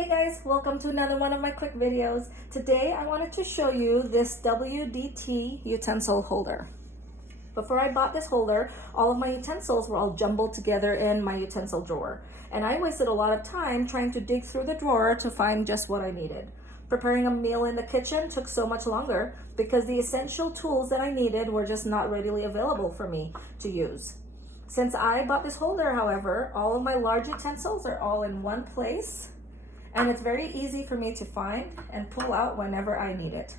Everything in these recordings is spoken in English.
Hey guys, welcome to another one of my quick videos. Today I wanted to show you this WDT utensil holder. Before I bought this holder, all of my utensils were all jumbled together in my utensil drawer. And I wasted a lot of time trying to dig through the drawer to find just what I needed. Preparing a meal in the kitchen took so much longer because the essential tools that I needed were just not readily available for me to use. Since I bought this holder, however, all of my large utensils are all in one place, and it's very easy for me to find and pull out whenever I need it.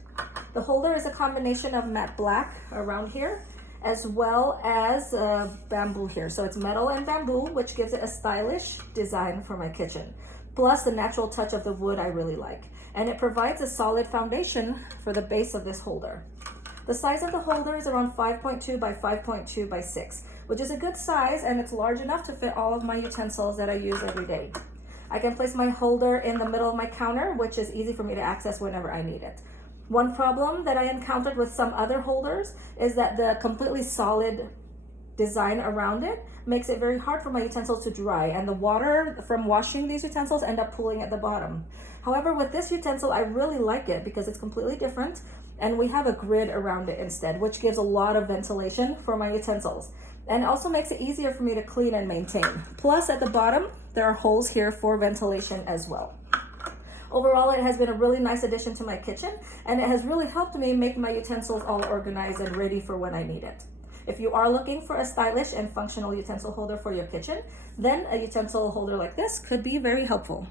The holder is a combination of matte black around here as well as bamboo here. So it's metal and bamboo, which gives it a stylish design for my kitchen. Plus the natural touch of the wood I really like. And it provides a solid foundation for the base of this holder. The size of the holder is around 5.2 by 5.2 by 6, which is a good size, and it's large enough to fit all of my utensils that I use every day. I can place my holder in the middle of my counter, which is easy for me to access whenever I need it. One problem that I encountered with some other holders is that the completely solid design around it makes it very hard for my utensils to dry, and the water from washing these utensils end up pooling at the bottom. However, with this utensil, I really like it because it's completely different, and we have a grid around it instead, which gives a lot of ventilation for my utensils. And also makes it easier for me to clean and maintain. Plus, at the bottom, there are holes here for ventilation as well. Overall, it has been a really nice addition to my kitchen, and it has really helped me make my utensils all organized and ready for when I need it. If you are looking for a stylish and functional utensil holder for your kitchen, then a utensil holder like this could be very helpful.